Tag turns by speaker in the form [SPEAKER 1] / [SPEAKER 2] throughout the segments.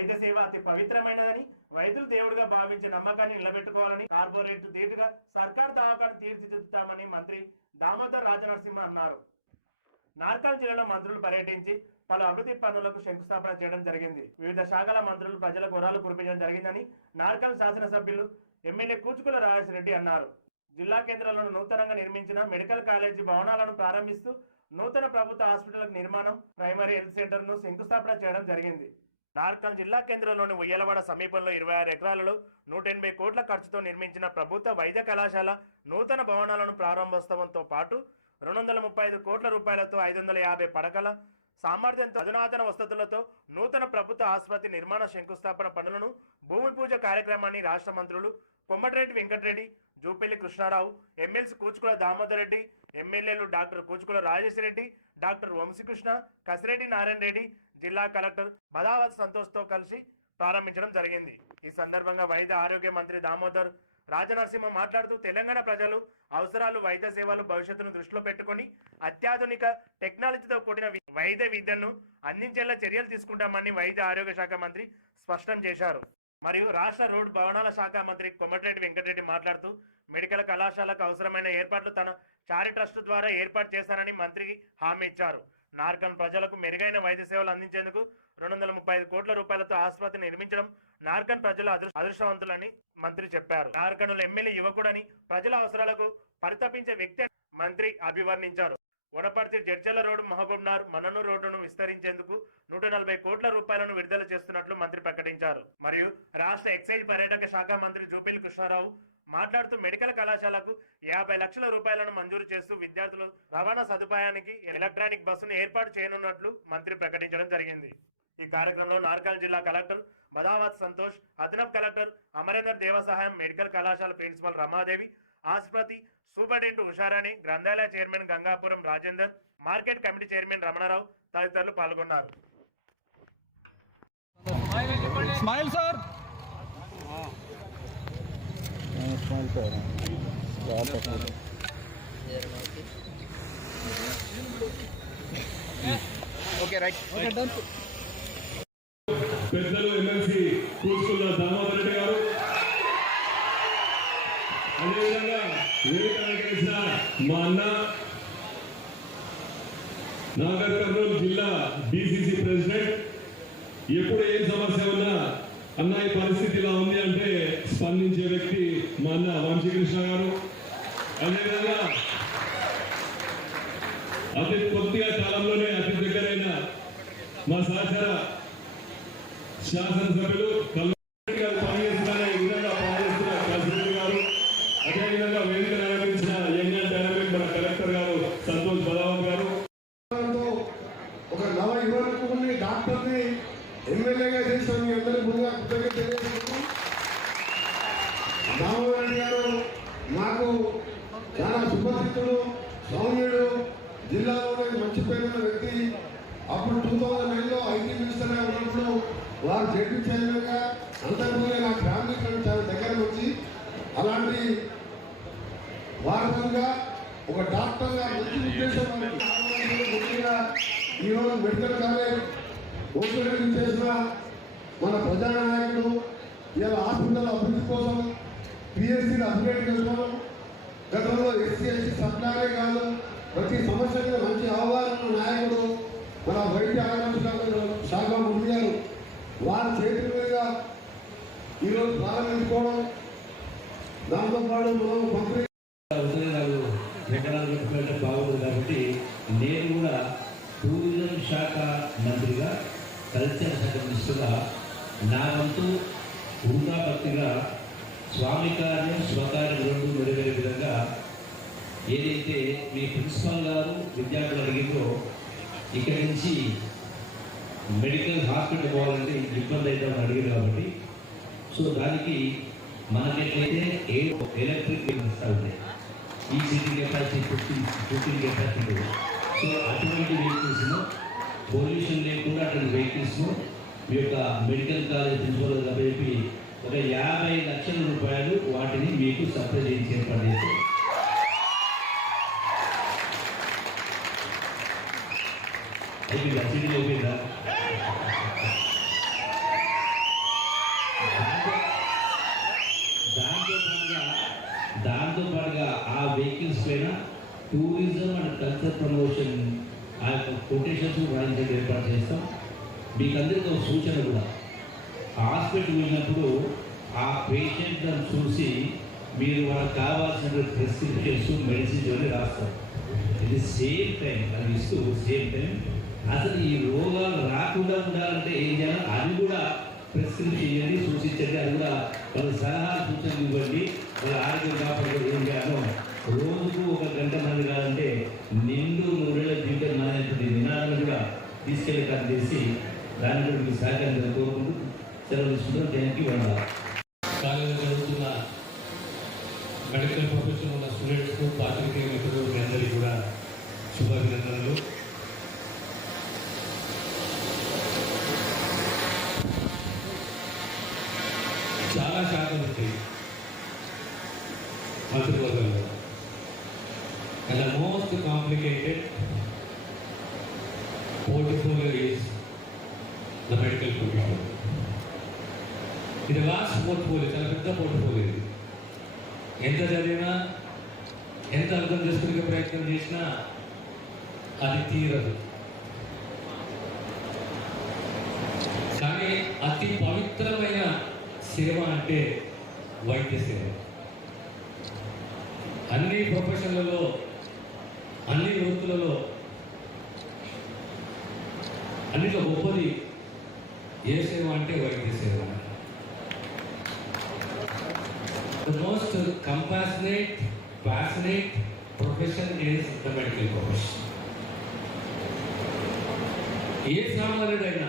[SPEAKER 1] వైద్య సేవ అతి పవిత్రమైనదని వైద్యులు దేవుడిగా భావించే నమ్మకాన్ని నిలబెట్టుకోవాలని కార్పొరేట్ ధీటుగా సర్కార్ దవాఖాను తీర్చిదిద్దుతామని మంత్రి దామోదర్ రాజనరసింహ అన్నారు. నార్కల్ జిల్లాలో మంత్రులు పర్యటించి పలు అభివృద్ధి పనులకు శంకుస్థాపన చేయడం జరిగింది. వివిధ శాఖల మంత్రులు ప్రజలకు గురాలు కురిపించడం జరిగిందని నార్కల్ శాసనసభ్యులు ఎమ్మెల్యే కూచుకుల రాజేశ్వరరెడ్డి అన్నారు. జిల్లా కేంద్రంలో నూతనంగా నిర్మించిన మెడికల్ కాలేజీ భవనాలను ప్రారంభిస్తూ నూతన ప్రభుత్వ హాస్పిటల్ నిర్మాణం ప్రైమరీ హెల్త్ సెంటర్ను శంకుస్థాపన చేయడం జరిగింది. నార్కల్ జిల్లా కేంద్రంలోని ఉయ్యలవాడ సమీపంలో ఇరవై ఆరు ఎకరాలలో నూట ఎనభై కోట్ల ఖర్చుతో నిర్మించిన ప్రభుత్వ వైద్య కళాశాల నూతన భవనాలను ప్రారంభోత్సవంతో పాటు రెండు వందల ముప్పై ఐదు కోట్ల రూపాయలతో ఐదు వందల యాభై పడకల సామర్థ్యంతో అధునాతన వసతులతో నూతన ప్రభుత్వ ఆసుపత్రి నిర్మాణ శంకుస్థాపన పనులను భూమి పూజ కార్యక్రమాన్ని రాష్ట్ర మంత్రులు కొమ్మటిరెడ్డి వెంకటరెడ్డి జూపల్లి కృష్ణారావు ఎమ్మెల్సీ కూచుకుల దామోదర్ రెడ్డి ఎమ్మెల్యేలు డాక్టర్ కూచుకుల రాజేశ్వర రెడ్డి డాక్టర్ వంశీకృష్ణ కసిరెడ్డి నారాయణ రెడ్డి జిల్లా కలెక్టర్ బదావత్ సంతోష్తో కలిసి ప్రారంభించడం జరిగింది. ఈ సందర్భంగా వైద్య ఆరోగ్య మంత్రి దామోదర్ రాజనరసింహ మాట్లాడుతూ తెలంగాణ ప్రజలు అవసరాలు వైద్య సేవలు భవిష్యత్తును దృష్టిలో పెట్టుకొని అత్యాధునిక టెక్నాలజీతో కూడిన వైద్య విద్యను అందించేలా చర్యలు తీసుకుంటామని వైద్య ఆరోగ్య శాఖ మంత్రి స్పష్టం చేశారు. మరియు రాష్ట్ర రోడ్డు భవనాల శాఖ మంత్రి కొమ్మటిరెడ్డి వెంకటరెడ్డి మాట్లాడుతూ మెడికల్ కళాశాలకు అవసరమైన ఏర్పాట్లు తన చారి ట్రస్ట్ ద్వారా ఏర్పాటు చేస్తానని మంత్రికి హామీ ఇచ్చారు. నార్కన్ ప్రజలకు మెరుగైన వైద్య సేవలు అందించేందుకు రెండు వందల ముప్పై ఐదు కోట్ల రూపాయలతో ఆసుపత్రి నిర్మించడం నార్కన్ ప్రజల అదృ అదృష్టవంతులని మంత్రి చెప్పారు. నార్కనుల ఎమ్మెల్యే యువకుడని ప్రజల అవసరాలకు పరితపించే వ్యక్తి మంత్రి అభివర్ణించారు. వడపర్తి జడ్జల రోడ్డు మహబూబ్నార్ మనను రోడ్డును విస్తరించేందుకు నూట నలభై కోట్ల రూపాయలను విడుదల చేస్తున్నట్లు మంత్రి ప్రకటించారు. మరియు రాష్ట్ర ఎక్సైజ్ పర్యాటక శాఖ మంత్రి జూపిల్ కృష్ణారావు మాట్లాడుతూ మెడికల్ కళాశాలకు యాభై లక్షల రూపాయలను మంజూరు చేస్తూ విద్యార్థులు రవాణా సదుపాయానికి ఎలక్ట్రానిక్ బస్సును ఏర్పాటు చేయనున్నట్లు మంత్రి ప్రకటించడం జరిగింది. ఈ కార్యక్రమంలో నార్కల్ జిల్లా కలెక్టర్ బదావత్ సంతోష్ అదనపు కలెక్టర్ అమరేందర్ దేవసహాయం మెడికల్ కళాశాల ప్రిన్సిపల్ రమాదేవి ఆసుపత్రి సూపరింటెండెంట్ ఉషారాణి గ్రంథాలయ chairman Gangapuram Rajender market committee chairman Ramanarao తదితరులు పాల్గొన్నారు.
[SPEAKER 2] Smile sir. ఓకే రైట్
[SPEAKER 3] పెద్దలు ఎమ్మెల్సీ కూర్చున్న దామోదర్ రెడ్డి గారు. అదేవిధంగా వేదిక మా అన్న నాగర్ కర్నూలు జిల్లా బీసీసీ ప్రెసిడెంట్ ఎప్పుడు ఏం సమస్య ఉన్నా అన్న ఈ పరిస్థితి ఇలా ఉంది అంటే స్పందించే వ్యక్తి మా అన్న వంశీకృష్ణ గారు. అదేవిధంగా అతి కొద్దిగా కాలంలోనే అతి దగ్గరైన మా సహచర శాసనసభ్యులు కల్లారెడ్డి గారు పనిచేస్తున్న ఈ విధంగా పనిచేస్తున్న కసిరెడ్డి గారు అదేవిధంగా వేదిక నిర్వహించిన యంగ్ అండ్ డైనమిక్ మన కలెక్టర్ గారు సంతోష్ బదావత్ గారు
[SPEAKER 4] తో ఒక నవ యువకుని డాక్టర్ని ఎమ్మెల్యేగా చేసిన మీ అందరి ముందుగా కృతజ్ఞత తెలియజేస్తూ దామోదర్ గారు నాకు చాలా సుపరిచితుడు సౌమ్యుడు జిల్లాలోనే మంచి పేరున్న వ్యక్తి. అప్పుడు టూ థౌజండ్ నైన్లో ఐటీ మినిస్టర్గా ఉన్నప్పుడు వారు జడ్పీ చైర్మన్గా అంతకుముందే నా ఫ్యామిలీ ఫ్రెండ్ చాలా దగ్గర వచ్చి అలాంటి వారసులుగా ఒక డాక్టర్గా మంచి ఉద్దేశం ముఖ్యంగా ఈరోజు మెడికల్ కాలేజ్ చేసిన మన ప్రజానాయకుడు ఇలా హాస్పిటల్ అభివృద్ధి కోసం పిఎస్సీని అప్గ్రేడ్ చేసుకోవడం గతంలో ఎస్సీ ఎస్సీ సప్లానే కాదు ప్రతి సమస్యకు మంచి అవగాహన నాయకుడు మన వైద్య ఆరోగ్య శాఖ మంత్రి గారు. వారి చేతుల మీదుగా ఈరోజు ప్రారంభించుకోవడం దాంతో పాటు మనం పంపిణీ
[SPEAKER 5] ఉద్యోగాలు పెట్టుకుంటే బాగుంటుంది కాబట్టి నేను కూడా టూరిజం శాఖ మంత్రిగా కల్చర్ శాఖ మినిస్టర్గా నా వంతు వృధాభక్తిగా స్వామి కార్యం స్వకార్యం రెండు నెరవేరే విధంగా ఏదైతే మీ ప్రిన్సిపల్ గారు విద్యార్థులు అడిగిందో ఇక్కడి నుంచి మెడికల్ హాస్పిటల్ పోవాలంటే ఇబ్బంది అవుతామని అడిగారు కాబట్టి సో దానికి మనకెట్లయితే ఏ ఎలక్ట్రిక్ వ్యవస్థ ఈ city capacity fifteen fifteen capacity so అటువంటి వెహికల్స్ను పొల్యూషన్ లేకుండా అటువంటి వెహికల్స్ను మీ యొక్క మెడికల్ కాలేజ్ ప్రిన్సిపల్ చెప్పి ఒక యాభై లక్షల రూపాయలు వాటిని మీకు సబ్సిడీకి ఏర్పాటు అయితే సబ్సిడీ అయిపోయిందా? దాంతో పాటుగా దాంతో పాటుగా ఆ వెహికల్స్ పైన టూరిజం అండ్ కల్చర్ ప్రమోషన్ ఆ యొక్క కొటేషన్స్ రాయించడం ఏర్పాటు చేస్తాం. మీకు అందరికీ ఒక సూచన కూడా. హాస్పిటల్ వెళ్ళినప్పుడు ఆ పేషెంట్ చూసి మీరు వాళ్ళకి కావాల్సిన ప్రిస్క్రిప్షన్స్ మెడిసిన్స్ అని రాస్తారు. ఇది సేమ్ టైం అది ఇస్తూ సేమ్ టైం. అసలు ఈ రోగాలు రాకుండా ఉండాలంటే ఏం చేయాలి? అది కూడా ప్రిస్క్రిప్షన్ అని సూచించండి అది కూడా వాళ్ళ సలహా సూచనలు ఇవ్వండి వాళ్ళ ఆరోగ్యం కాపాడుకో ఏం చేయాలో రోజుకు ఒక గంట మంది కాదంటే నిండు నూరేళ్ళ జీవితం మానేటువంటి నినాదాలు కూడా తీసుకెళ్ళి కట్ చేసి దాని కూడా మీకు సహకరించాలని కోరుకుంటూ సెలవు దేనికి వెళ్ళాలి?
[SPEAKER 6] కాలేజీలో చదువుతున్న మెడికల్ ప్రొఫెషన్ ఉన్న స్టూడెంట్స్కు పాత్రికేయ మిత్రులు మీ అందరికీ కూడా శుభాభినందనలు. చాలా శాతం ఉంటాయి మంత్రివర్గంలో and the most complicated portfolio is the medical profession ఇది లాస్ట్ పోర్ట్ఫోలియో చాలా పెద్ద పోర్ట్ఫోలియో ఇది. ఎంత చదివినా ఎంత అర్థం చేసుకునే ప్రయత్నం చేసినా అది తీరదు. కానీ అతి పవిత్రమైన సేవ అంటే వైద్య సేవ అన్ని ప్రొఫెషన్లలో అన్ని వృత్తులలో అన్నిట్లో గొప్పది ఏ సేవ అంటే వైద్య సేవ The most compassionate, passionate profession is the medical profession. ఏ సామాన్యుడైనా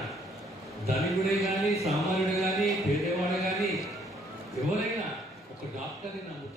[SPEAKER 6] ధనికుడే కానీ సామాన్యుడు కానీ పేదవాడు కానీ ఎవరైనా ఒక డాక్టర్ని నమ్ముతాడు